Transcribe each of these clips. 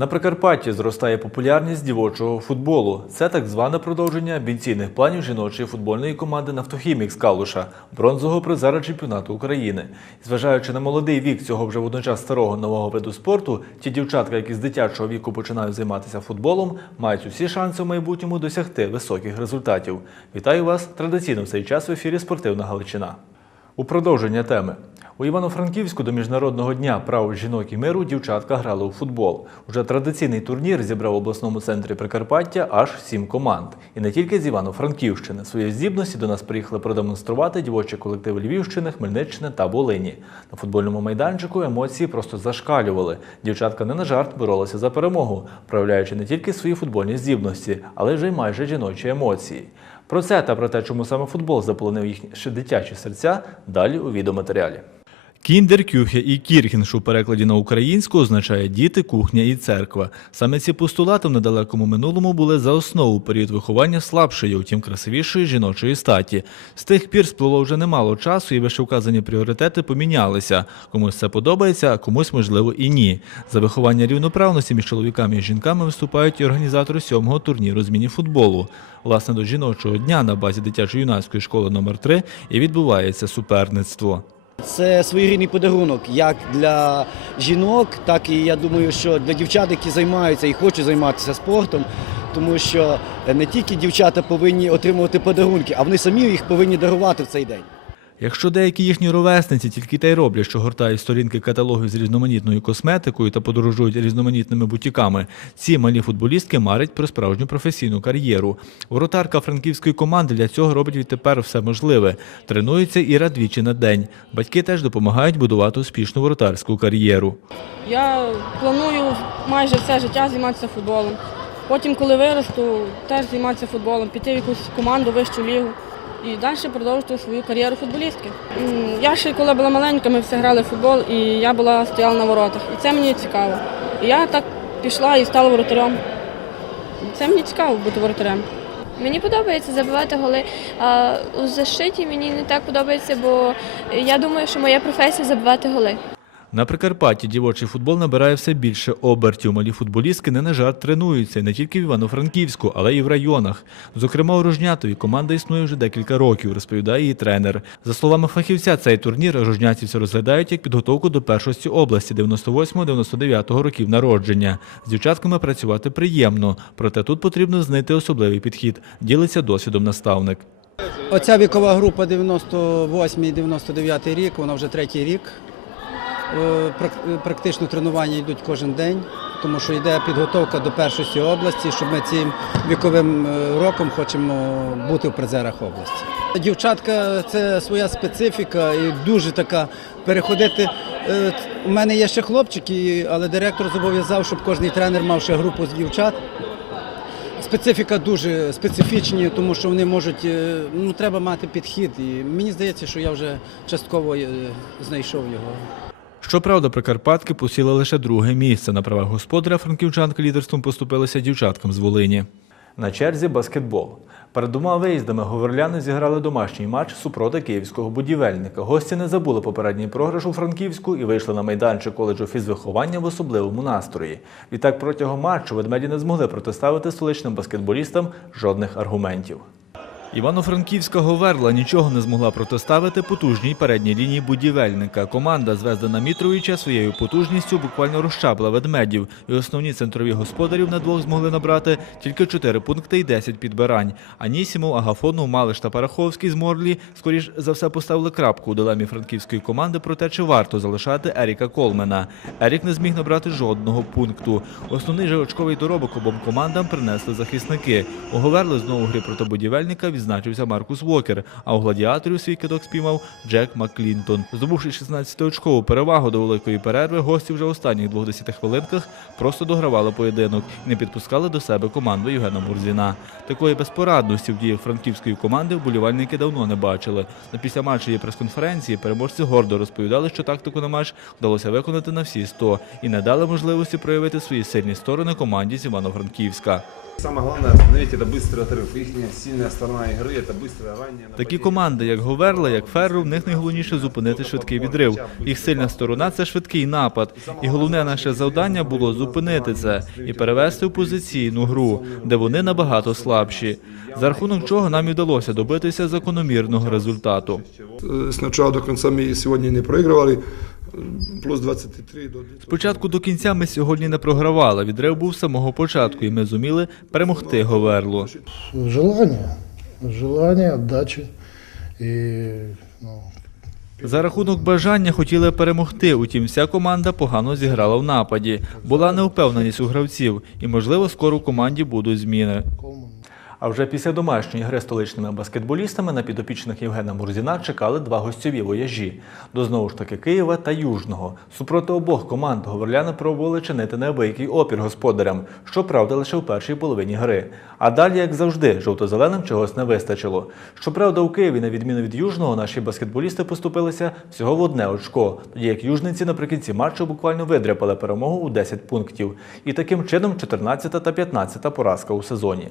На Прикарпатті зростає популярність дівочого футболу. Це так зване продовження амбіційних планів жіночої футбольної команди Нафтохімік з Калуша, бронзового призера чемпіонату України. Зважаючи на молодий вік цього вже водночас старого нового виду спорту, ті дівчатка, які з дитячого віку починають займатися футболом, мають усі шанси в майбутньому досягти високих результатів. Вітаю вас традиційно в цей час в ефірі Спортивна Галичина. У продовження теми. У Івано-Франківську до Міжнародного дня прав жінок і миру дівчатка грали у футбол. Уже традиційний турнір зібрав в обласному центрі Прикарпаття аж сім команд. І не тільки з Івано-Франківщини. Свої здібності до нас приїхали продемонструвати дівочі колективи Львівщини, Хмельниччини та Волині. На футбольному майданчику емоції просто зашкалювали. Дівчатка не на жарт боролися за перемогу, проявляючи не тільки свої футбольні здібності, але вже й майже жіночі емоції. Про це та про те, чому саме футбол заполонив їхні ще дитячі серця, далі у відеоматеріалі. Кіндер, кюхе і кірхін, що в перекладі на українську означає діти, кухня і церква. Саме ці постулати в недалекому минулому були за основу період виховання слабшої, утім красивішої жіночої статі. З тих пір сплило вже немало часу, і вищевказані пріоритети помінялися. Комусь це подобається, а комусь можливо і ні. За виховання рівноправності між чоловіками і жінками виступають і організатори сьомого турніру з міні-футболу. Власне, до жіночого дня на базі дитячо-юнацької школи номер 3 і відбувається суперництво. Це своєрідний подарунок як для жінок, так і я думаю, що для дівчат, які займаються і хочуть займатися спортом, тому що не тільки дівчата повинні отримувати подарунки, а вони самі їх повинні дарувати в цей день. Якщо деякі їхні ровесниці тільки те й роблять, що гортають сторінки каталогів з різноманітною косметикою та подорожують різноманітними бутіками, ці малі футболістки марять про справжню професійну кар'єру. Воротарка франківської команди для цього робить відтепер все можливе. Тренується Іра двічі на день. Батьки теж допомагають будувати успішну воротарську кар'єру. Я планую майже все життя займатися футболом. Потім, коли виросту, теж займатися футболом, піти в якусь команду, вищу лігу і далі продовжувати свою кар'єру футболістки. Я ще коли була маленька, ми все грали в футбол, і я була стояла на воротах. І це мені цікаво. І я так пішла і стала воротарем. Це мені цікаво бути воротарем. Мені подобається забивати голи. А у защиті мені не так подобається, бо я думаю, що моя професія забивати голи. На Прикарпатті дівочий футбол набирає все більше обертів. Малі футболістки не на жарт тренуються не тільки в Івано-Франківську, але й в районах. Зокрема, у Рожнятові команда існує вже декілька років, розповідає її тренер. За словами фахівця, цей турнір рожнятівці розглядають як підготовку до першості області 98-99 років народження. З дівчатками працювати приємно, проте тут потрібно знайти особливий підхід. Ділиться досвідом наставник. Оця вікова група 98-99 рік, вона вже третій рік. Е, Практично тренування йдуть кожен день, тому що йде підготовка до першості області, щоб ми цим віковим е, роком хочемо бути в призерах області. Дівчатка це своя специфіка і дуже така переходити. е, У мене є ще хлопчики, але директор зобов'язав, щоб кожен тренер мав ще групу з дівчат. Специфіка дуже специфічні, тому що вони можуть, е, ну треба мати підхід. І мені здається, що я вже частково е, знайшов його. Щоправда, прикарпатки посіли лише друге місце. На правах господаря франківчанки лідерством поступилися дівчаткам з Волині. На черзі баскетбол. Перед двома виїздами говерляни зіграли домашній матч супроти київського будівельника. Гості не забули попередній програш у Франківську і вийшли на майданчик коледжу фізвиховання в особливому настрої. Відтак протягом матчу ведмеді не змогли протиставити столичним баскетболістам жодних аргументів. Івано-Франківська Говерла нічого не змогла протиставити потужній передній лінії будівельника. Команда звездана Мітровича своєю потужністю буквально розчапила ведмедів, і основні центрові господарів на двох змогли набрати тільки 4 пункти і 10 підбирань. Анісімов, Агафонов, Малиш та Параховський з Морлі скоріш за все поставили крапку у дилемі франківської команди про те, чи варто залишати Еріка Колмена. Ерік не зміг набрати жодного пункту. Основний же очковий доробок обом командам принесли захисники. У Говерли знову в грі проти будівельника відзначився Маркус Вокер, а у гладіаторів свій кидок спіймав Джек Маклінтон. Здобувши 16-очкову перевагу до великої перерви, гості вже в останніх двох десятихвилинках просто догравали поєдинок і не підпускали до себе команду Євгена Мурзіна. Такої безпорадності в діях франківської команди вболівальники давно не бачили. На після післяматчевій прес-конференції переможці гордо розповідали, що тактику на матч вдалося виконати на всі 100 і не дали можливості проявити свої сильні сторони команді з Івано-Франківська. Самое главное остановить это быстрый отрыв. Их сильная сторона игры, это быстрое ранее. Такі команди, як Говерла, як Ферро, в них найголовніше зупинити швидкий відрив. Їх сильна сторона це швидкий напад. І головне наше завдання було зупинити це і перевести у позиційну гру, де вони набагато слабші. За рахунок чого нам і вдалося добитися закономірного результату. Е, З початку до кінця ми сьогодні не проігрували. Плюс 23 до Спочатку до кінця ми сьогодні не програвали. Відрив був з самого початку, і ми зуміли перемогти Говерлу. Желание, желание, отдачи. И ну, За рахунок бажання хотіли перемогти, утім, вся команда погано зіграла в нападі. Була неупевненість у гравців, і можливо скоро у команді будуть зміни. А вже після домашньої гри столичними баскетболістами на підопічних Євгена Мурзіна чекали два гостьові вояжі до знову ж таки Києва та Южного. Супроти обох команд говерляни пробували чинити неабиякий опір господарям, щоправда, лише в першій половині гри. А далі, як завжди, жовто-зеленим чогось не вистачило. Щоправда, у Києві, на відміну від Южного, наші баскетболісти поступилися всього в одне очко, тоді як южниці наприкінці матчу буквально видряпали перемогу у 10 пунктів. І таким чином 14 та 15 поразка у сезоні.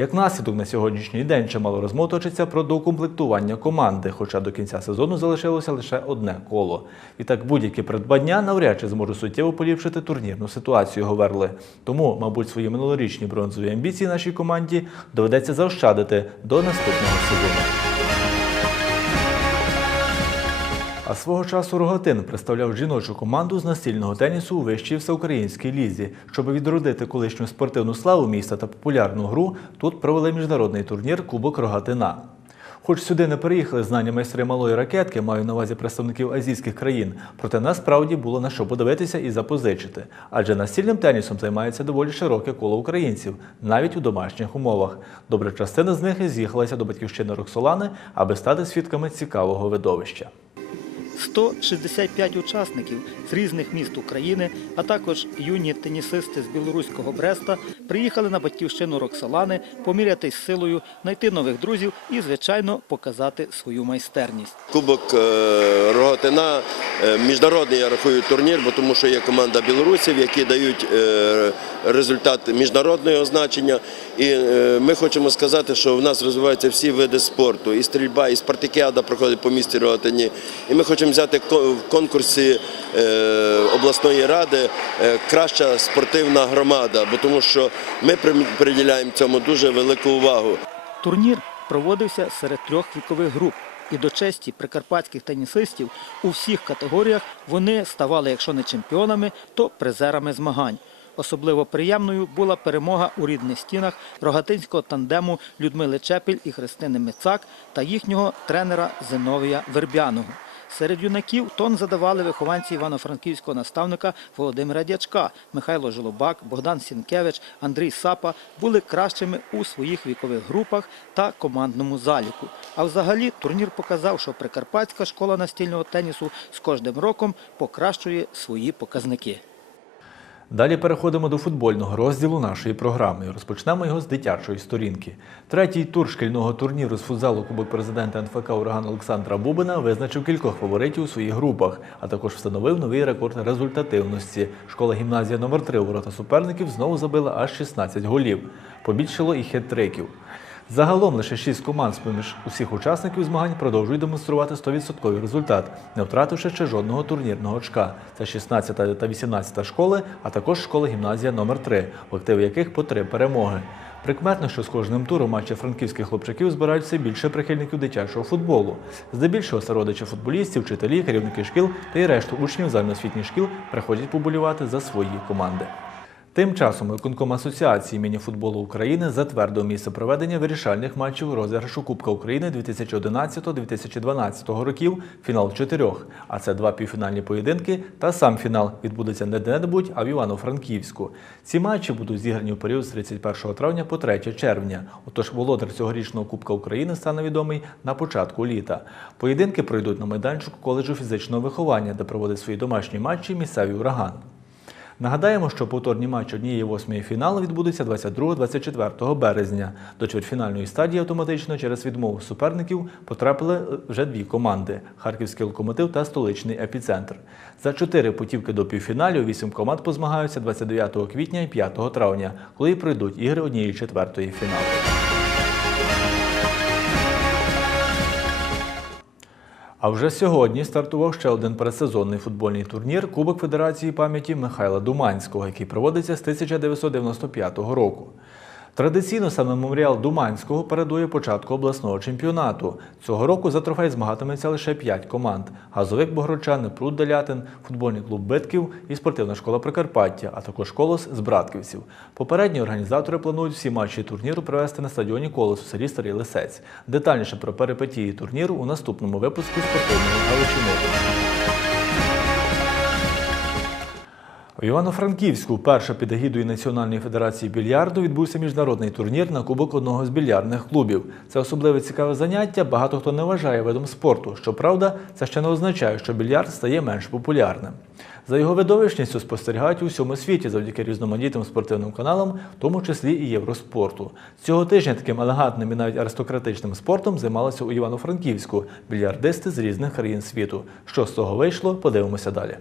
Як наслідок на сьогоднішній день чимало розмов точиться про доукомплектування команди, хоча до кінця сезону залишилося лише одне коло. І так будь-які придбання навряд чи зможуть суттєво поліпшити турнірну ситуацію Говерли. Тому, мабуть, свої минулорічні бронзові амбіції нашій команді доведеться заощадити до наступного сезону. А свого часу Рогатин представляв жіночу команду з настільного тенісу у вищій всеукраїнській лізі. Щоб відродити колишню спортивну славу міста та популярну гру, тут провели міжнародний турнір Кубок Рогатина. Хоч сюди не переїхали знані майстри малої ракетки, маю на увазі представників азійських країн, проте насправді було на що подивитися і запозичити. Адже настільним тенісом займається доволі широке коло українців, навіть у домашніх умовах. Добра частина з них і з'їхалася до батьківщини Роксолани, аби стати свідками цікавого видовища. 165 учасників з різних міст України, а також юні тенісисти з білоруського Бреста приїхали на батьківщину Роксолани помірятись силою, знайти нових друзів і, звичайно, показати свою майстерність. Кубок е, Рогатина е, міжнародний, я рахую, турнір, бо тому що є команда білорусів, які дають е, результат міжнародного значення. І ми хочемо сказати, що в нас розвиваються всі види спорту, і стрільба, і спартакіада проходить по місті Рогатині. І ми хочемо взяти ко- в конкурсі е, обласної ради е, краща спортивна громада, бо тому що ми приділяємо цьому дуже велику увагу. Турнір проводився серед трьох вікових груп. І до честі прикарпатських тенісистів у всіх категоріях вони ставали, якщо не чемпіонами, то призерами змагань. Особливо приємною була перемога у рідних стінах рогатинського тандему Людмили Чепіль і Христини Мицак та їхнього тренера Зиновія Вербяного. Серед юнаків тон задавали вихованці івано-франківського наставника Володимира Дячка, Михайло Жолобак, Богдан Сінкевич, Андрій Сапа були кращими у своїх вікових групах та командному заліку. А взагалі турнір показав, що Прикарпатська школа настільного тенісу з кожним роком покращує свої показники. Далі переходимо до футбольного розділу нашої програми. Розпочнемо його з дитячої сторінки. Третій тур шкільного турніру з футзалу Кубок президента НФК Ураган Олександра Бубина визначив кількох фаворитів у своїх групах, а також встановив новий рекорд результативності. Школа гімназія номер 3 у ворота суперників знову забила аж 16 голів. Побільшило і хет-триків. Загалом лише шість команд з поміж усіх учасників змагань продовжують демонструвати 100% результат, не втративши ще жодного турнірного очка. Це 16 та 18 школи, а також школа гімназія номер 3 в активі яких по три перемоги. Прикметно, що з кожним туром матчі франківських хлопчаків збирають все більше прихильників дитячого футболу. Здебільшого сородичі футболістів, вчителі, керівники шкіл та й решту учнів загальноосвітніх шкіл приходять поболівати за свої команди. Тим часом виконком Асоціації міні-футболу України затвердив місце проведення вирішальних матчів розіграшу Кубка України 2011-2012 років, фінал чотирьох. А це два півфінальні поєдинки та сам фінал відбудеться не де-небудь, а в Івано-Франківську. Ці матчі будуть зіграні у період з 31 травня по 3 червня. Отож, володар цьогорічного Кубка України стане відомий на початку літа. Поєдинки пройдуть на майданчику коледжу фізичного виховання, де проводить свої домашні матчі місцевий ураган. Нагадаємо, що повторні матчі однієї восьмої фіналу відбудуться 22-24 березня. До чвертьфінальної стадії автоматично через відмову суперників потрапили е, вже дві команди Харківський локомотив та столичний епіцентр. За чотири путівки до півфіналів вісім команд позмагаються 29 квітня і 5 травня, коли пройдуть ігри однієї четвертої фіналу. А вже сьогодні стартував ще один передсезонний футбольний турнір Кубок Федерації пам'яті Михайла Думанського, який проводиться з 1995 року. Традиційно саме меморіал Думанського передує початку обласного чемпіонату. Цього року за трофей змагатиметься лише п'ять команд: газовик Богородчани, Пруд Делятин, футбольний клуб Битків і спортивна школа Прикарпаття, а також колос з Братківців. Попередні організатори планують всі матчі турніру провести на стадіоні Колос у селі Старий Лисець. Детальніше про перипетії турніру у наступному випуску спортивної Галичини. У Івано-Франківську вперше під егідою Національної федерації більярду відбувся міжнародний турнір на кубок одного з більярдних клубів. Це особливе цікаве заняття. Багато хто не вважає видом спорту. Щоправда, це ще не означає, що більярд стає менш популярним. За його видовищністю спостерігають у всьому світі завдяки різноманітним спортивним каналам, в тому числі і Євроспорту. Цього тижня таким елегантним і навіть аристократичним спортом займалися у Івано-Франківську більярдисти з різних країн світу. Що з того вийшло, подивимося далі.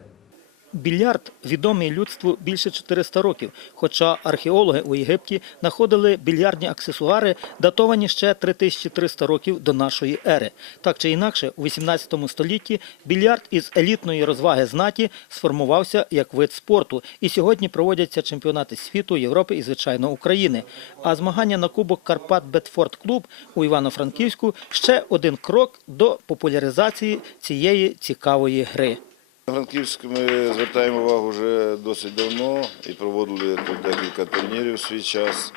Більярд відомий людству більше 400 років, хоча археологи у Єгипті знаходили більярдні аксесуари, датовані ще 3300 років до нашої ери. Так чи інакше, у 18 столітті більярд із елітної розваги знаті сформувався як вид спорту, і сьогодні проводяться чемпіонати світу, Європи і, звичайно, України. А змагання на Кубок Карпат Бетфорд Клуб у Івано-Франківську ще один крок до популяризації цієї цікавої гри. Франківськ ми звертаємо увагу вже досить давно і проводили тут декілька турнірів у свій час.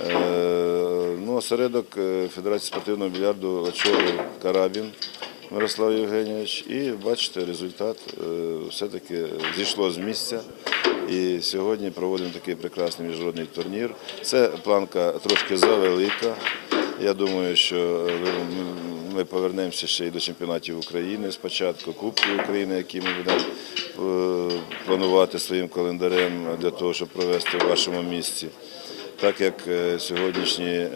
Е, Ну, осередок е, Федерації спортивного більярду очолив Карабін Мирослав Євгенійович. І бачите, результат е, все-таки зійшло з місця. І сьогодні проводимо такий прекрасний міжнародний турнір. Це планка трошки завелика. Я думаю, що ми повернемося ще й до чемпіонатів України спочатку, Кубків України, які ми будемо е, планувати своїм календарем для того, щоб провести в вашому місці. Так як е, сьогоднішні е,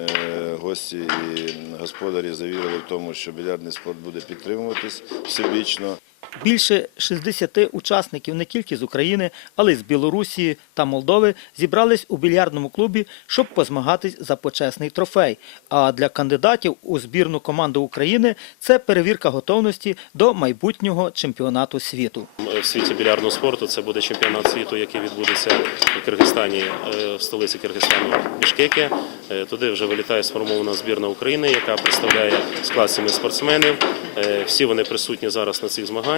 гості і господарі завірили в тому, що білярдний спорт буде підтримуватись всебічно. Більше 60 учасників не тільки з України, але й з Білорусі та Молдови зібрались у більярдному клубі, щоб позмагатись за почесний трофей. А для кандидатів у збірну команду України це перевірка готовності до майбутнього чемпіонату світу. в світі білярдного спорту. Це буде чемпіонат світу, який відбудеться у Киргизстані, е, в столиці Киргизстану Бішкекі. Е, Туди вже вилітає сформована збірна України, яка представляє склад семи спортсменів. Е, Всі вони присутні зараз на цих змаганнях.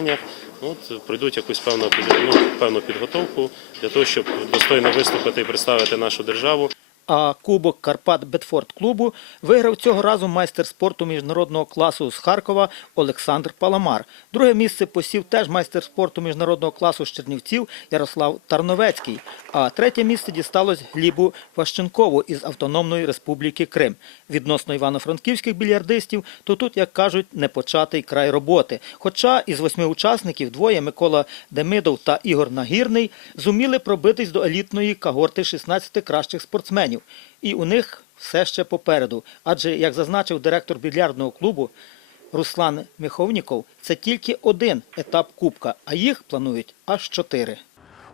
От пройдуть якусь певну ну, певну підготовку для того, щоб достойно виступити і представити нашу державу. А кубок Карпат Бетфорд клубу виграв цього разу майстер спорту міжнародного класу з Харкова Олександр Паламар. Друге місце посів теж майстер спорту міжнародного класу з Чернівців Ярослав Тарновецький. А третє місце дісталось Глібу Ващенкову із Автономної Республіки Крим. Відносно івано-франківських більярдистів, то тут, як кажуть, непочатий край роботи. Хоча із восьми учасників двоє Микола Демидов та Ігор Нагірний зуміли пробитись до елітної когорти 16 кращих спортсменів. І у них все ще попереду. Адже, як зазначив директор більярдного клубу Руслан Миховніков, це тільки один етап кубка, а їх планують аж чотири.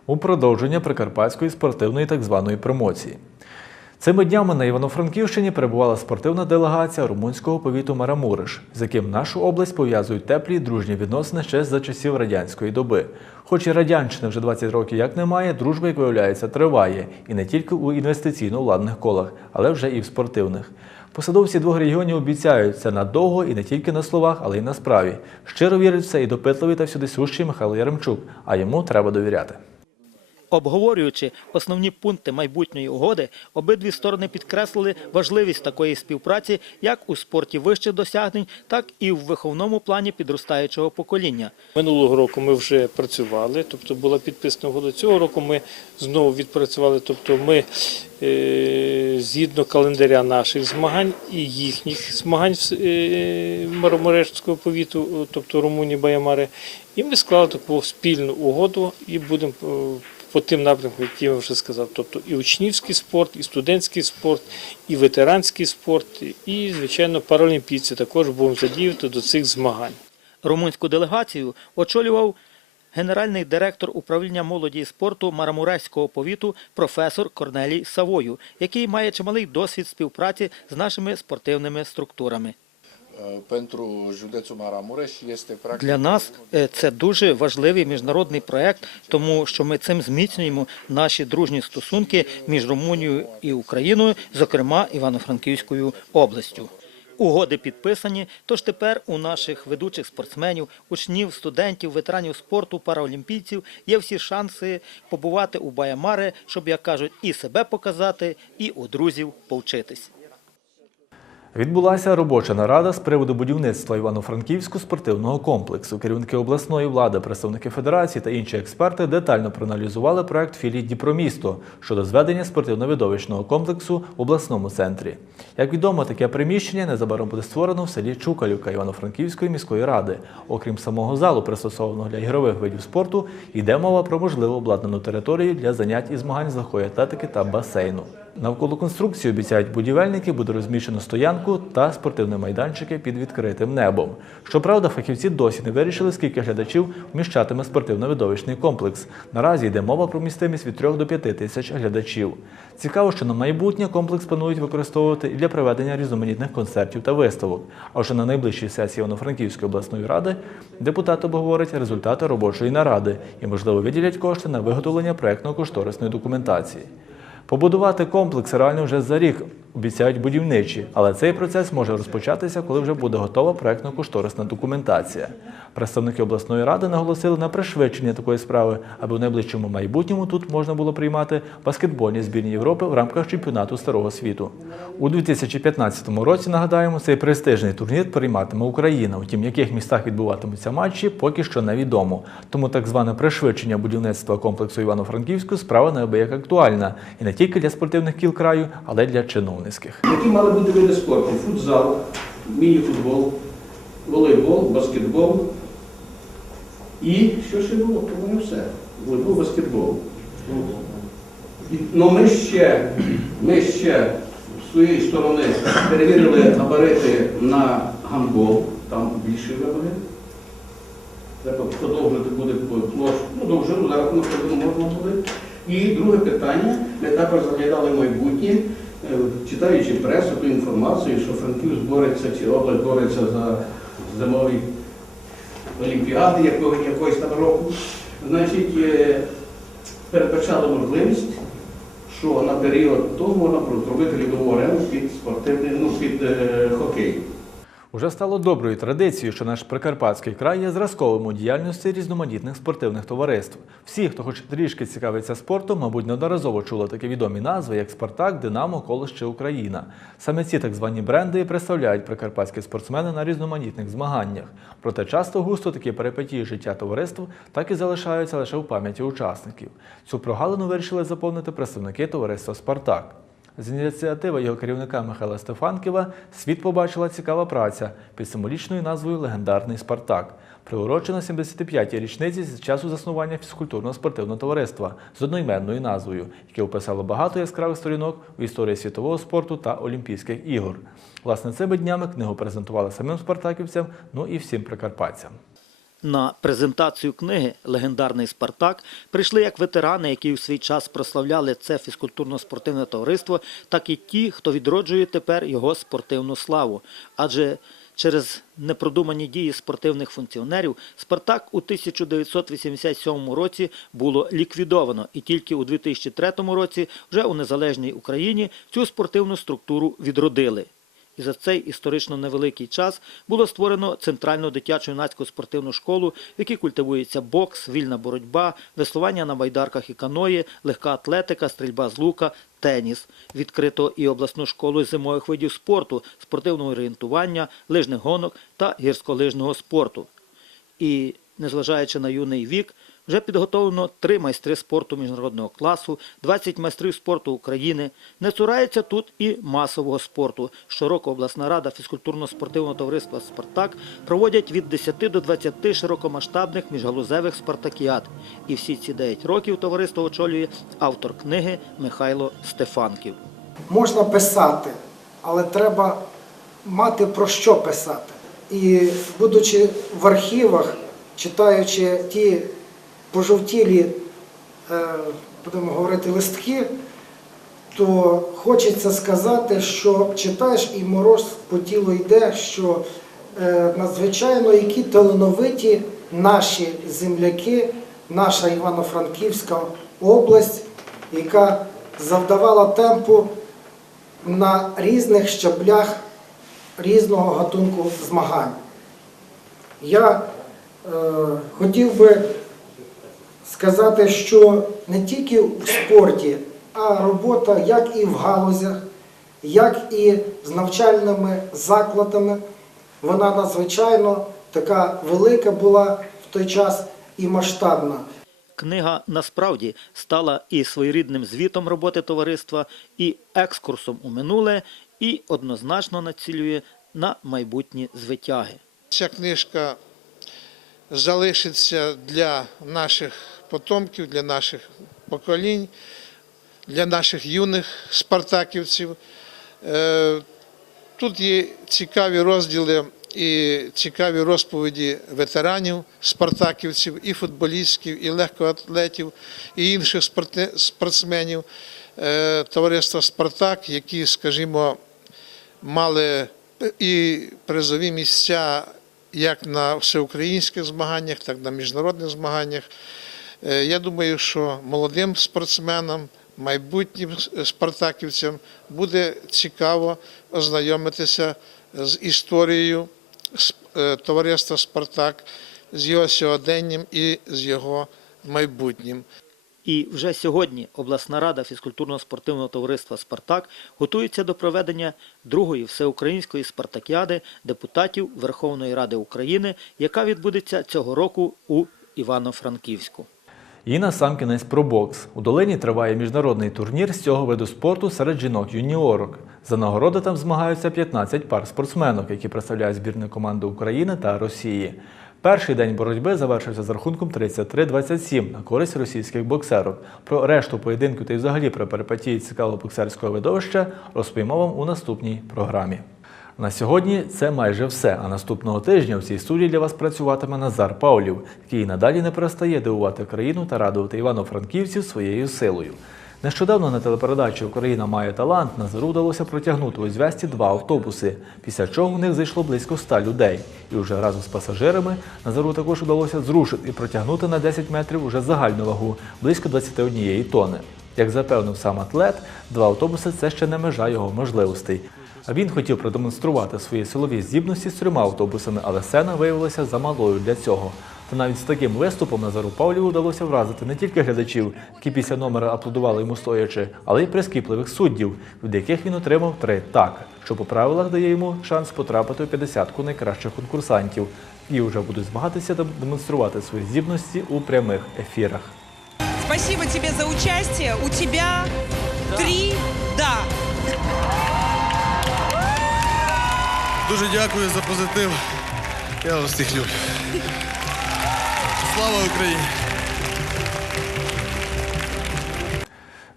у продовження прикарпатської спортивної так званої промоції. Цими днями на Івано-Франківщині перебувала спортивна делегація румунського повіту Марамуриш, з яким нашу область пов'язують теплі дружні відносини ще за часів радянської доби. Хоч і радянщини вже 20 років як немає, дружба, як виявляється, триває і не тільки у інвестиційно-владних колах, але вже і в спортивних. Посадовці двох регіонів обіцяють це надовго і не тільки на словах, але й на справі. Щиро вірить в і допитливий та всюдисущий Михайло Яремчук, а йому треба довіряти. Обговорюючи основні пункти майбутньої угоди, обидві сторони підкреслили важливість такої співпраці як у спорті вищих досягнень, так і в виховному плані підростаючого покоління. Минулого року ми вже працювали, тобто була підписана угода. Цього року ми знову відпрацювали. Тобто ми е, згідно календаря наших змагань і їхніх змагань е, Мароморешського повіту, тобто Румунії, Баямари, і ми склали таку спільну угоду і будемо е, по тим напрямкам, які я вже сказав. Тобто і учнівський спорт, і студентський спорт, і ветеранський спорт, і, звичайно, паралімпійці також будемо задіяти до цих змагань. Румунську делегацію очолював генеральний директор управління молоді і спорту Марамуреського повіту професор Корнелій Савою, який має чималий досвід співпраці з нашими спортивними структурами. Для нас е, це дуже важливий міжнародний проект, тому що ми цим зміцнюємо наші дружні стосунки між Румунією і Україною, зокрема Івано-Франківською областю. Угоди підписані, тож тепер у наших ведучих спортсменів, учнів, студентів, ветеранів спорту, параолімпійців є всі шанси побувати у Баямаре, щоб, як кажуть, і себе показати, і у друзів повчитись. Відбулася робоча нарада з приводу будівництва Івано-Франківського спортивного комплексу. Керівники обласної влади, представники федерації та інші експерти детально проаналізували проект філії Дніпромісто щодо зведення спортивно-видовищного комплексу в обласному центрі. Як відомо, таке приміщення незабаром буде створено в селі Чукалівка Івано-Франківської міської ради. Окрім самого залу, пристосованого для ігрових видів спорту, йде мова про можливо обладнану територію для занять і змагань з легкої атлетики та басейну. Навколо конструкції обіцяють будівельники буде розміщено стоянку та спортивні майданчики під відкритим небом. Щоправда, фахівці досі не вирішили, скільки глядачів вміщатиме спортивно-видовищний комплекс. Наразі йде мова про містимість від 3 до 5 тисяч глядачів. Цікаво, що на майбутнє комплекс планують використовувати і для проведення різноманітних концертів та виставок. А вже на найближчій сесії Івано-Франківської обласної ради депутати обговорять результати робочої наради і, можливо, виділять кошти на виготовлення проєктно-кошторисної документації. Побудувати комплекс реально вже за рік обіцяють будівничі, але цей процес може розпочатися, коли вже буде готова проєктно-кошторисна документація. Представники обласної ради наголосили на пришвидшення такої справи, аби в найближчому майбутньому тут можна було приймати баскетбольні збірні Європи в рамках чемпіонату Старого світу. У 2015 році, нагадаємо, цей престижний турнір прийматиме Україна. Втім, в яких містах відбуватимуться матчі, поки що невідомо. Тому так зване пришвидшення будівництва комплексу Івано-Франківську справа неабияк актуальна і не тільки для спортивних кіл краю, але й для чиновницьких. Які мали бути види спорту? Футзал, міні-футбол, волейбол, баскетбол. І що ще було? По-моєму, все. Волейбол, баскетбол. Ну ми ще, ми ще з своєї сторони перевірили габарити на гандбол, там більше габарит. Треба продовжити буде площу, ну довжину, за рахунок того можна буде. І друге питання, ми також заглядали майбутнє, читаючи пресу, ту інформацію, що Франківськ бореться, чи область бореться за зимові олімпіади якого, якогось там року. Значить, е, передбачали можливість, що на період того можна зробити льодову арену під спортивний, ну, під е, хокей. Уже стало доброю традицією, що наш Прикарпатський край є зразковим у діяльності різноманітних спортивних товариств. Всі, хто хоч трішки цікавиться спортом, мабуть, неодноразово чули такі відомі назви, як Спартак, Динамо, чи Україна. Саме ці так звані бренди і представляють прикарпатські спортсмени на різноманітних змаганнях. Проте часто густо такі перипетії життя товариств так і залишаються лише в пам'яті учасників. Цю прогалину вирішили заповнити представники товариства Спартак. З ініціативи його керівника Михайла Стефанківа світ побачила цікава праця під символічною назвою Легендарний Спартак, приурочена 75-й річниці з часу заснування фізкультурного спортивного товариства з одноіменною назвою, яке описало багато яскравих сторінок в історії світового спорту та Олімпійських ігор. Власне, цими днями книгу презентували самим спартаківцям, ну і всім прикарпатцям. На презентацію книги Легендарний Спартак прийшли як ветерани, які у свій час прославляли це фізкультурно-спортивне товариство, так і ті, хто відроджує тепер його спортивну славу. Адже через непродумані дії спортивних функціонерів Спартак у 1987 році було ліквідовано, і тільки у 2003 році вже у незалежній Україні цю спортивну структуру відродили. І за цей історично невеликий час було створено центральну дитячу юнацьку спортивну школу, в якій культивується бокс, вільна боротьба, веслування на байдарках і каної, легка атлетика, стрільба з лука, теніс. Відкрито і обласну школу зимових видів спорту, спортивного орієнтування, лижних гонок та гірськолижного спорту. І, незважаючи на юний вік, вже підготовлено три майстри спорту міжнародного класу, 20 майстрів спорту України. Не цурається тут і масового спорту. Щороку обласна рада фізкультурно-спортивного товариства «Спартак» проводять від 10 до 20 широкомасштабних міжгалузевих спартакіад. І всі ці 9 років товариство очолює автор книги Михайло Стефанків. Можна писати, але треба мати про що писати. І будучи в архівах, читаючи ті пожовтілі, е, будемо говорити, листки, то хочеться сказати, що читаєш і мороз по тілу йде, що е, надзвичайно які талановиті наші земляки, наша Івано-Франківська область, яка завдавала темпу на різних щаблях різного гатунку змагань. Я е, хотів би сказати, що не тільки в спорті, а робота як і в галузях, як і з навчальними закладами, вона надзвичайно така велика була в той час і масштабна. Книга насправді стала і своєрідним звітом роботи товариства, і екскурсом у минуле, і однозначно націлює на майбутні звитяги. Ця книжка залишиться для наших потомків, для наших поколінь, для наших юних спартаківців. Е, Тут є цікаві розділи і цікаві розповіді ветеранів, спартаківців, і футболістів, і легкоатлетів, і інших спортсменів е, товариства Спартак, які, скажімо, мали і призові місця як на всеукраїнських змаганнях, так і на міжнародних змаганнях. Е, Я думаю, що молодим спортсменам, майбутнім спартаківцям буде цікаво ознайомитися з історією е, товариства Спартак, з його сьогоденням і з його майбутнім. І вже сьогодні обласна рада фізкультурно-спортивного товариства Спартак готується до проведення другої всеукраїнської спартакіади депутатів Верховної Ради України, яка відбудеться цього року у Івано-Франківську. І на сам кінець про бокс. У долині триває міжнародний турнір з цього виду спорту серед жінок юніорок. За нагороди там змагаються 15 пар спортсменок, які представляють збірні команди України та Росії. Перший день боротьби завершився з рахунком 33-27 на користь російських боксерок. Про решту поєдинку та й взагалі про перипетії цікавого боксерського видовища розповімо вам у наступній програмі. На сьогодні це майже все. А наступного тижня в цій студії для вас працюватиме Назар Павлів, який надалі не перестає дивувати країну та радувати івано-франківців своєю силою. Нещодавно на телепередачі Україна має талант Назару вдалося протягнути у зв'язці два автобуси, після чого в них зайшло близько ста людей. І вже разом з пасажирами Назару також вдалося зрушити і протягнути на 10 метрів уже загальну вагу близько 21 тони. Як запевнив сам атлет, два автобуси це ще не межа його можливостей. А він хотів продемонструвати свої силові здібності з трьома автобусами, але сцена виявилася замалою для цього. Та навіть з таким виступом Назару Павліву вдалося вразити не тільки глядачів, які після номера аплодували йому стоячи, але й прискіпливих суддів, від яких він отримав три так, що по правилах дає йому шанс потрапити у 50-ку найкращих конкурсантів, і вже будуть змагатися та демонструвати свої здібності у прямих ефірах. Спасибо тебе за участие. У тебя три «да». Дуже дякую за позитив. Я вас всіх люблю. Слава Україні!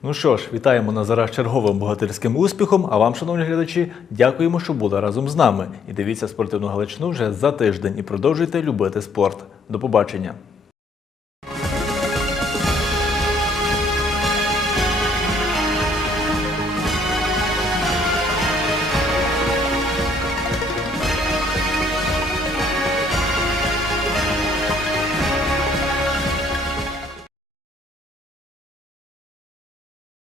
Ну що ж, вітаємо Назара з черговим богатирським успіхом. А вам, шановні глядачі, дякуємо, що були разом з нами. І дивіться спортивну галичину вже за тиждень і продовжуйте любити спорт. До побачення.